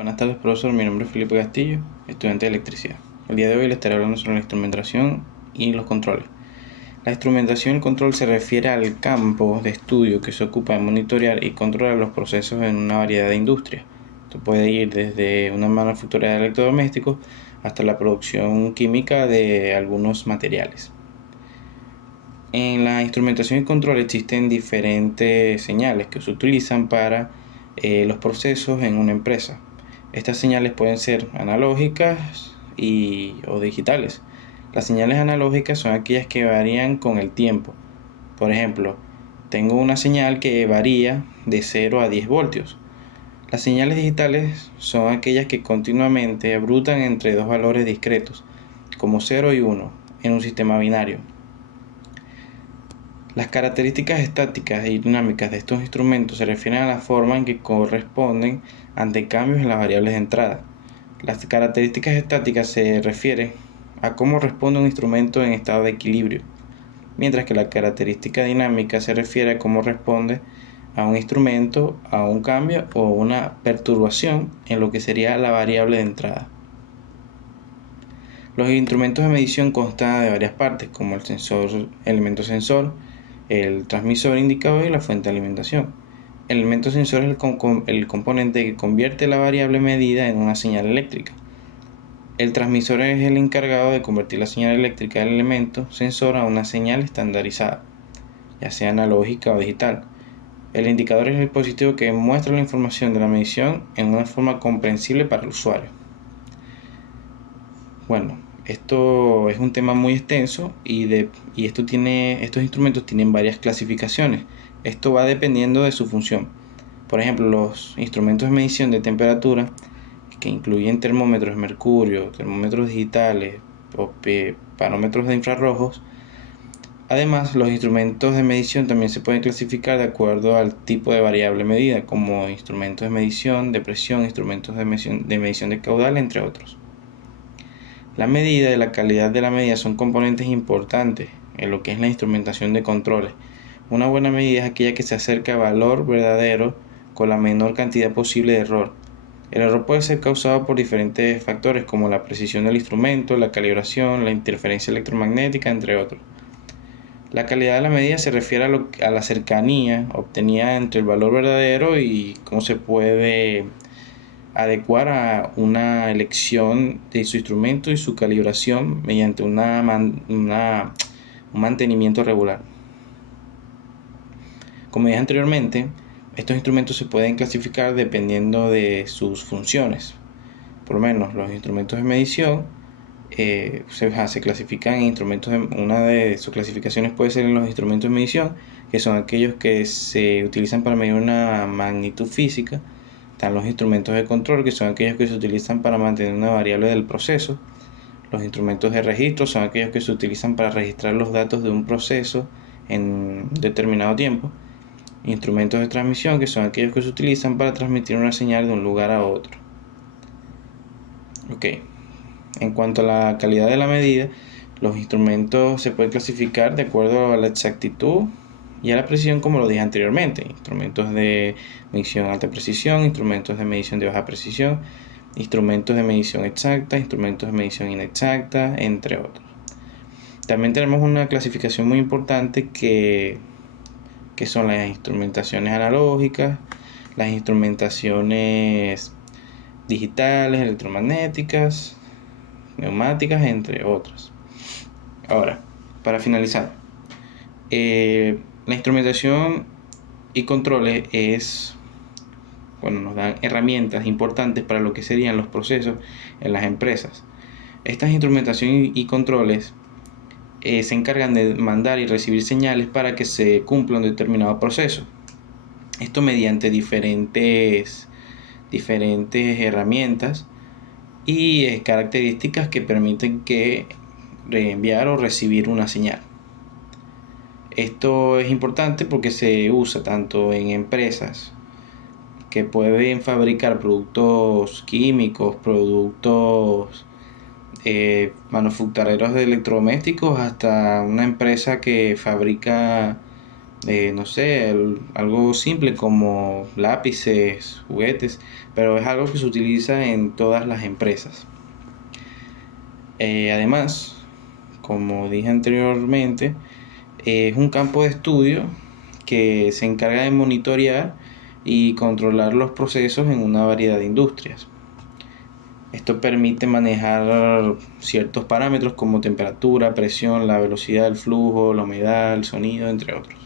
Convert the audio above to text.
Buenas tardes, profesor. Mi nombre es Felipe Castillo, estudiante de electricidad. El día de hoy les estaré hablando sobre la instrumentación y los controles. La instrumentación y el control se refiere al campo de estudio que se ocupa de monitorear y controlar los procesos en una variedad de industrias. Esto puede ir desde una manufactura de electrodomésticos hasta la producción química de algunos materiales. En la instrumentación y control existen diferentes señales que se utilizan para los procesos en una empresa. Estas señales pueden ser analógicas o digitales. Las señales analógicas son aquellas que varían con el tiempo. Por ejemplo, tengo una señal que varía de 0 a 10 voltios. Las señales digitales son aquellas que continuamente brutan entre dos valores discretos, como 0 y 1, en un sistema binario. Las características estáticas y dinámicas de estos instrumentos se refieren a la forma en que corresponden ante cambios en las variables de entrada. Las características estáticas se refieren a cómo responde un instrumento en estado de equilibrio, mientras que la característica dinámica se refiere a cómo responde a un instrumento, a un cambio o una perturbación en lo que sería la variable de entrada. Los instrumentos de medición constan de varias partes, como el elemento sensor, el transmisor indicador y la fuente de alimentación. El elemento sensor es el componente que convierte la variable medida en una señal eléctrica. El transmisor es el encargado de convertir la señal eléctrica del elemento sensor a una señal estandarizada, ya sea analógica o digital. El indicador es el dispositivo que muestra la información de la medición en una forma comprensible para el usuario. Bueno, esto es un tema muy extenso y estos instrumentos tienen varias clasificaciones. Esto va dependiendo de su función. Por ejemplo, los instrumentos de medición de temperatura, que incluyen termómetros de mercurio, termómetros digitales o parámetros de infrarrojos. Además, los instrumentos de medición también se pueden clasificar de acuerdo al tipo de variable medida, como instrumentos de medición de presión, instrumentos de medición de caudal, entre otros. La medida y la calidad de la medida son componentes importantes en lo que es la instrumentación de controles. Una buena medida es aquella que se acerca al valor verdadero con la menor cantidad posible de error. El error puede ser causado por diferentes factores como la precisión del instrumento, la calibración, la interferencia electromagnética, entre otros. La calidad de la medida se refiere a la cercanía obtenida entre el valor verdadero y cómo se puede adecuar a una elección de su instrumento y su calibración mediante un mantenimiento regular. Como dije anteriormente, estos instrumentos se pueden clasificar dependiendo de sus funciones. Por lo menos los instrumentos de medición se clasifican en instrumentos. Una de sus clasificaciones puede ser en los instrumentos de medición, que son aquellos que se utilizan para medir una magnitud física. Están los instrumentos de control, que son aquellos que se utilizan para mantener una variable del proceso. Los instrumentos de registro son aquellos que se utilizan para registrar los datos de un proceso en determinado tiempo. Instrumentos de transmisión, que son aquellos que se utilizan para transmitir una señal de un lugar a otro. En cuanto a la calidad de la medida, los instrumentos se pueden clasificar de acuerdo a la exactitud y a la precisión, como lo dije anteriormente. Instrumentos de medición alta precisión, instrumentos de medición de baja precisión, instrumentos de medición exacta, instrumentos de medición inexacta, entre otros. También tenemos una clasificación muy importante que son las instrumentaciones analógicas, las instrumentaciones digitales, electromagnéticas, neumáticas, entre otras. Ahora, para finalizar, la instrumentación y controles nos dan herramientas importantes para lo que serían los procesos en las empresas. Estas instrumentación y controles se encargan de mandar y recibir señales para que se cumpla un determinado proceso. Esto mediante diferentes herramientas y características que permiten que reenviar o recibir una señal. Esto es importante porque se usa tanto en empresas que pueden fabricar productos químicos, productos manufactureros de electrodomésticos, hasta una empresa que fabrica no sé, algo simple como lápices, juguetes, pero es algo que se utiliza en todas las empresas. Además, como dije anteriormente, es un campo de estudio que se encarga de monitorear y controlar los procesos en una variedad de industrias. Esto permite manejar ciertos parámetros como temperatura, presión, la velocidad del flujo, la humedad, el sonido, entre otros.